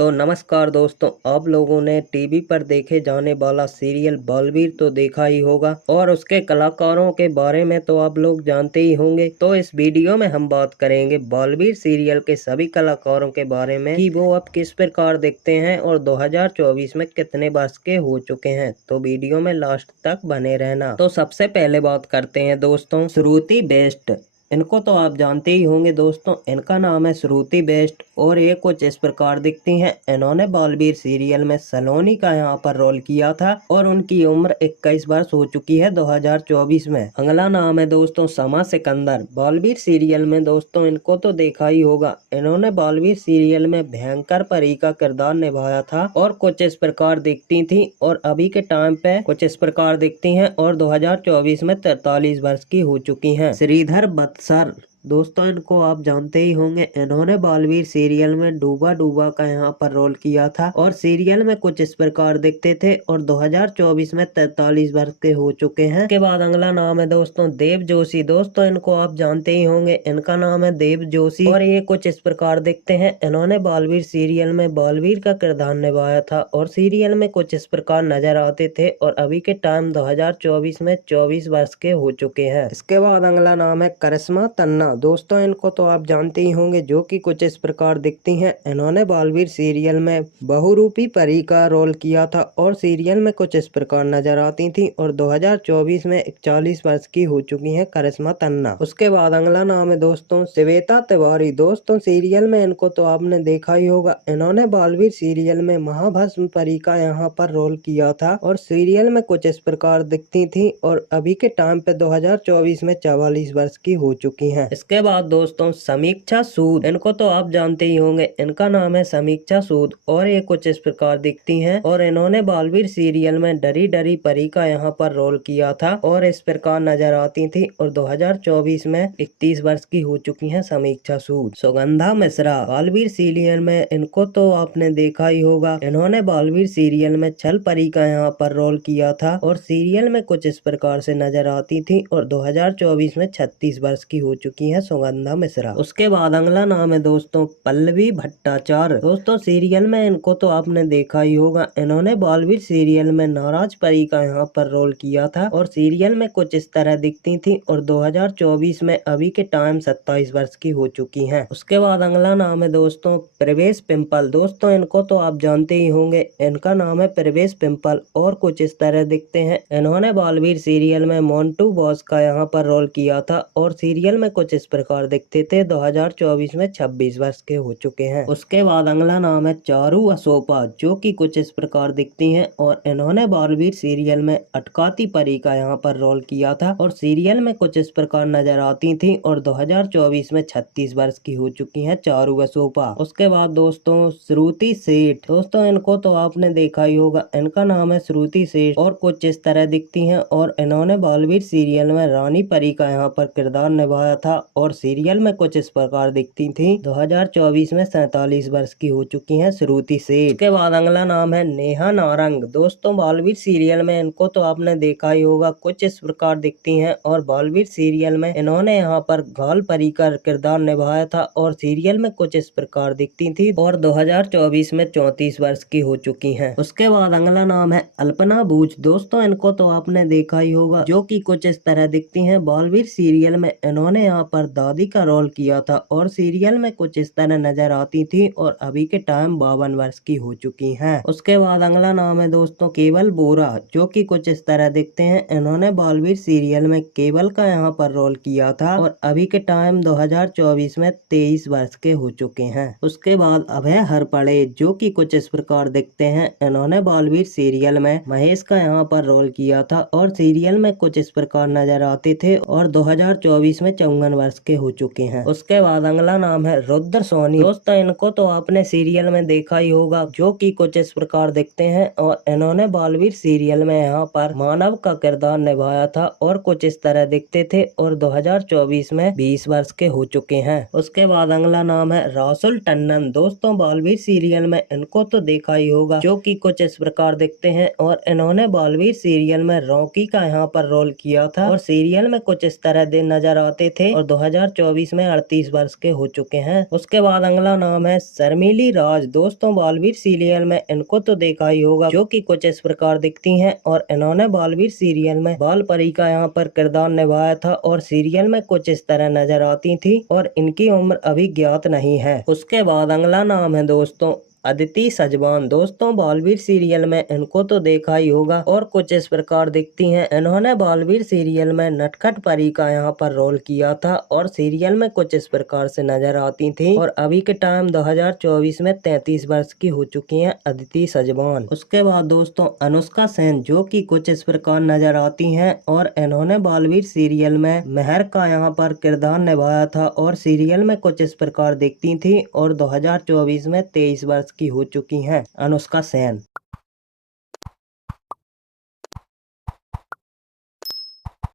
तो नमस्कार दोस्तों, आप लोगों ने टीवी पर देखे जाने वाला सीरियल बालवीर तो देखा ही होगा और उसके कलाकारों के बारे में तो आप लोग जानते ही होंगे। तो इस वीडियो में हम बात करेंगे बालवीर सीरियल के सभी कलाकारों के बारे में कि वो अब किस प्रकार दिखते हैं और 2024 में कितने वर्ष के हो चुके हैं। तो वीडियो में लास्ट तक बने रहना। तो सबसे पहले बात करते हैं दोस्तों श्रुति बेस्ट। इनको तो आप जानते ही होंगे दोस्तों, इनका नाम है श्रुति बेस्ट और ये कुछ इस प्रकार दिखती हैं। इन्होंने बालवीर सीरियल में सलोनी का यहाँ पर रोल किया था और उनकी उम्र 21 वर्ष हो चुकी है 2024 में। अगला नाम है दोस्तों समा सिकंदर। बालवीर सीरियल में दोस्तों इनको तो देखा ही होगा, इन्होंने बालवीर सीरियल में भयंकर परी का किरदार निभाया था और कुछ इस प्रकार दिखती थी और अभी के टाइम पे कुछ इस प्रकार दिखती हैं और 2024 में 43 वर्ष की हो चुकी हैं। श्रीधर सर दोस्तों इनको आप जानते ही होंगे, इन्होंने बालवीर सीरियल में डूबा डूबा का यहाँ पर रोल किया था और सीरियल में कुछ इस प्रकार दिखते थे और 2024 में 43 वर्ष के हो चुके हैं। के बाद अगला नाम है दोस्तों देव जोशी। दोस्तों इनको आप जानते ही होंगे, इनका नाम है देव जोशी और ये कुछ इस प्रकार दिखते हैं। इन्होंने बालवीर सीरियल में बालवीर का किरदार निभाया था और सीरियल में कुछ इस प्रकार नजर आते थे और अभी के टाइम 2024 में 24 वर्ष के हो चुके हैं। इसके बाद अगला नाम है करिश्मा तन्ना। दोस्तों इनको तो आप जानते ही होंगे, जो कि कुछ इस प्रकार दिखती हैं। इन्होंने बालवीर सीरियल में बहुरूपी परी का रोल किया था और सीरियल में कुछ इस प्रकार नजर आती थी और 2024 में 41 वर्ष की हो चुकी हैं करिश्मा तन्ना। उसके बाद अगला नाम है दोस्तों श्वेता तिवारी। दोस्तों सीरियल में इनको तो आपने देखा ही होगा, इन्होंने बालवीर सीरियल में महाभस्म परी का यहाँ पर रोल किया था और सीरियल में कुछ इस प्रकार दिखती थी और अभी के टाइम पे 2024 में 44 वर्ष की हो चुकी हैं। इसके बाद दोस्तों समीक्षा सूद। इनको तो आप जानते ही होंगे, इनका नाम है समीक्षा सूद और ये कुछ इस प्रकार दिखती हैं और इन्होंने बालवीर सीरियल में डरी डरी परी का यहाँ पर रोल किया था और इस प्रकार नजर आती थी और 2024 में 31 वर्ष की हो चुकी हैं समीक्षा सूद। सुगंधा मिश्रा। बालवीर सीरियल में इनको तो आपने देखा ही होगा, इन्होंने बालवीर सीरियल में छल परी का यहाँ पर रोल किया था और सीरियल में कुछ इस प्रकार से नजर आती थी और 2024 में 36 वर्ष की हो चुकी है सुगंधा मिश्रा। उसके बाद अगला नाम है दोस्तों पल्लवी भट्टाचार्य। दोस्तों सीरियल में इनको तो आपने देखा ही होगा, इन्होंने बालवीर सीरियल में नाराज परी का यहाँ पर रोल किया था और सीरियल में कुछ इस तरह दिखती थी और 2024 में अभी के टाइम 27 वर्ष की हो चुकी हैं। उसके बाद अगला नाम है दोस्तों प्रवेश पिंपल। दोस्तों इनको तो आप जानते ही होंगे, इनका नाम है प्रवेश पिंपल और कुछ इस तरह दिखते हैं। इन्होंने बालवीर सीरियल में मोन्टू बॉस का यहाँ पर रोल किया था और सीरियल में कुछ इस प्रकार दिखते थे। 2024 में 26 वर्ष के हो चुके हैं। उसके बाद अगला नाम है चारू असोपा, जो कि कुछ इस प्रकार दिखती हैं और इन्होंने बालवीर सीरियल में अटकाती परी का यहाँ पर रोल किया था और सीरियल में कुछ इस प्रकार नजर आती थी और 2024 में 36 वर्ष की हो चुकी हैं चारू असोपा। उसके बाद दोस्तों श्रुति सेठ। दोस्तों इनको तो आपने देखा ही होगा, इनका नाम है श्रुति सेठ और कुछ इस तरह दिखती हैं और इन्होंने बालवीर सीरियल में रानी परी का यहाँ पर किरदार निभाया था और सीरियल में कुछ इस प्रकार दिखती थी। 2024 में 47 वर्ष की हो चुकी हैं श्रुति सेठ। इसके बाद अगला नाम है नेहा नारंग। दोस्तों बालवीर सीरियल में इनको तो आपने देखा ही होगा, कुछ इस प्रकार दिखती हैं और बालवीर सीरियल में इन्होंने यहाँ पर घाल परी का किरदार निभाया था और सीरियल में कुछ इस प्रकार दिखती थी और 2024 में 34 वर्ष की हो चुकी हैं। उसके बाद अगला नाम है अल्पना बूझ। दोस्तों इनको तो आपने देखा ही होगा, जो कि कुछ इस तरह दिखती हैं। बालवीर सीरियल में इन्होंने यहाँ पर दादी का रोल किया था और सीरियल में कुछ इस तरह नजर आती थी और अभी के टाइम 52 वर्ष की हो चुकी हैं। उसके बाद अगला नाम है दोस्तों केवल बोरा, जो कि कुछ इस तरह दिखते हैं। इन्होंने बालवीर सीरियल में केवल का यहाँ पर रोल किया था और अभी के टाइम 2024 में 23 वर्ष के हो चुके हैं। उसके बाद अभय हरपड़े, जो कि कुछ इस प्रकार दिखते हैं। इन्होंने बालवीर सीरियल में महेश का यहाँ पर रोल किया था और सीरियल में कुछ इस प्रकार नजर आते थे और 2024 में 54 वर्ष के हो चुके हैं। उसके बाद अगला नाम है रुद्र सोनी। दोस्तों इनको तो आपने सीरियल में देखा ही होगा, जो कि कुछ इस प्रकार दिखते हैं और इन्होंने बालवीर सीरियल में यहाँ पर मानव का किरदार निभाया था और कुछ इस तरह दिखते थे और 2024 में 20 वर्ष के हो चुके हैं। उसके बाद अगला नाम है रासुल टंडन। दोस्तों बालवीर सीरियल में इनको तो देखा ही होगा, जो कि कुछ इस प्रकार दिखते हैं और इन्होंने बालवीर सीरियल में रॉकी का यहाँ पर रोल किया था और सीरियल में कुछ इस तरह दिन नजर आते थे और 2024 में 38 वर्ष के हो चुके हैं। उसके बाद अगला नाम है शर्मिली राज। दोस्तों बालवीर सीरियल में इनको तो देखा ही होगा, जो कि कुछ इस प्रकार दिखती हैं और इन्होंने बालवीर सीरियल में बाल परी का यहाँ पर किरदार निभाया था और सीरियल में कुछ इस तरह नजर आती थी और इनकी उम्र अभी ज्ञात नहीं है। उसके बाद अगला नाम है दोस्तों अदिति सजवान। दोस्तों बालवीर सीरियल में इनको तो देखा ही होगा और कुछ इस प्रकार दिखती हैं। इन्होंने बालवीर सीरियल में नटखट परी का यहाँ पर रोल किया था और सीरियल में कुछ इस प्रकार से नजर आती थी और अभी के टाइम 2024 में 33 वर्ष की हो चुकी हैं अदिति सजवान। उसके बाद दोस्तों अनुष्का सेन, जो कि कुछ इस प्रकार नजर आती हैं और इन्होंने बालवीर सीरियल में मेहर का यहाँ पर किरदार निभाया था और सीरियल में कुछ इस प्रकार दिखती थी और 2024 में 23 वर्ष की हो चुकी हैं अनुष्का सेन।